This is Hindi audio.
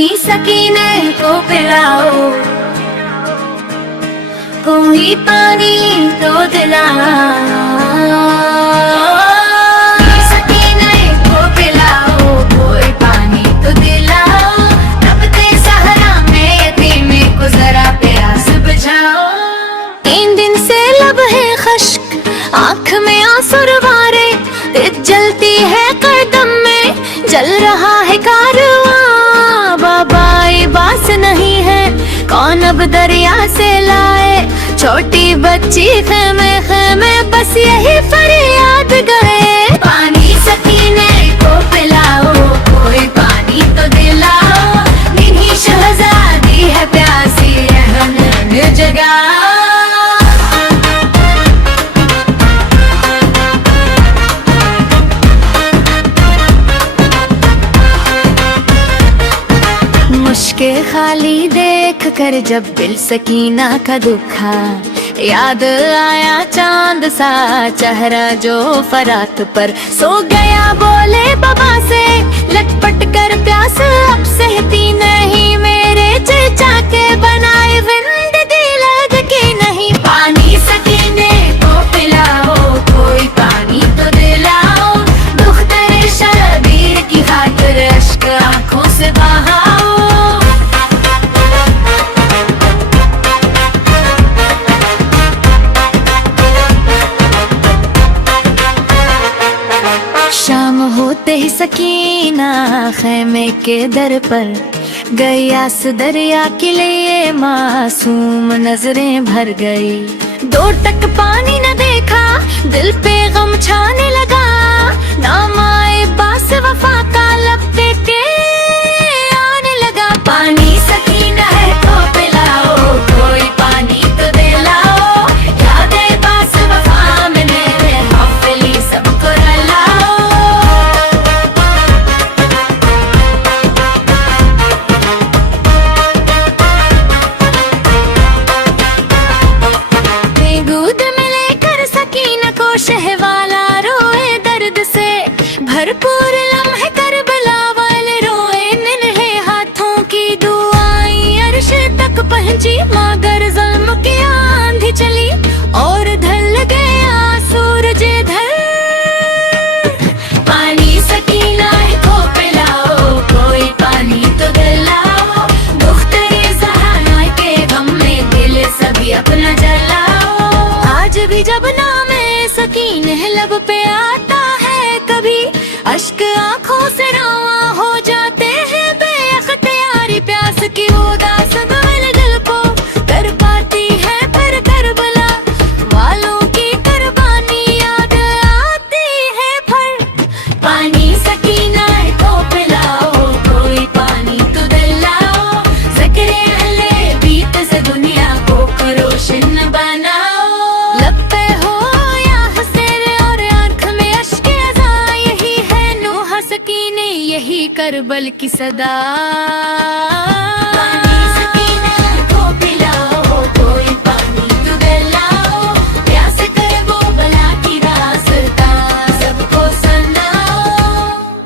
पानी सकीने को पिलाओ, कोई पानी तो दिलाओ। सकीने को पिलाओ, कोई पानी तो दिलाओ। तपते सहरा में यतीमे को जरा प्यास बुझाओ। 3 दिन से लब है खश्क, आँख में आंसू रवारे, जलती है कदम में जल रहा है कारवां। बाबा बास नहीं है, कौन अब दरिया से लाए छोटी बच्ची खेमे खेमे, बस यही फरियाद गए। पानी सकीने को पिलाओ, कोई पानी तो दिलाओ। निन्ही शहजादी है प्यासी, रहन जगाओ। मुश्के खाली देख कर जब दिल सकीना का दुखा, याद आया चांद सा चेहरा जो फरात पर सो गया। बोले बाबा से लटपट कर प्यास अब सहती नहीं, मेरे चचा के बनाए जिंदगी लगती नहीं। पानी सकीने को पिलाओ, कोई पानी तो दिलाओ। दुख तेरे शबीर की खातिर अश्क आंखों से बहाओ। शाम होते ही सकीना खेमे के दर पर गई, आस दरिया के लिए मासूम नजरें भर गई। 2 टक पानी न देखा, दिल पे गम छाने लगा। नाम आए बास वफा का लब के आने लगा। पानी सकीना है तो पिलाओ, कोई पानी तो दिलाओ। यादें बास वफा में मेरे हौसले सबको रलाओ। गोद में लेकर सकीना को शहवाला रोए दर्द से, भरपूर लम्हे करबला वाले रोए। निन्हे हाथों की दुआएं अर्श तक पहुंची, मगर ज़ुल्म की आंधी चली और ढल गया सूरज इधर। पानी सकीना को पिलाओ, कोई पानी तो दिलाओ। दुख तेरे सहारा के गम में दिल सभी अपना जलाओ। आज भी जब नाम सकीने लब पे आता है, कभी अश्क आंखों से रवा हो जाते हैं बेअख्तियारी। प्यास की उदास दिल दिल को कर पाती है फिर करबला वालों की कुर्बानी याद आती है फिर। पानी सकीना को पिलाओ, कोई पानी तो दिलाओ। ज़िक्र अहले बीत से दुनिया को रोशन बनाओ। लब पे हो या हसर और आंख में अश्क अज़ा, यही है नूहा सकीने, यही करबल की सदा।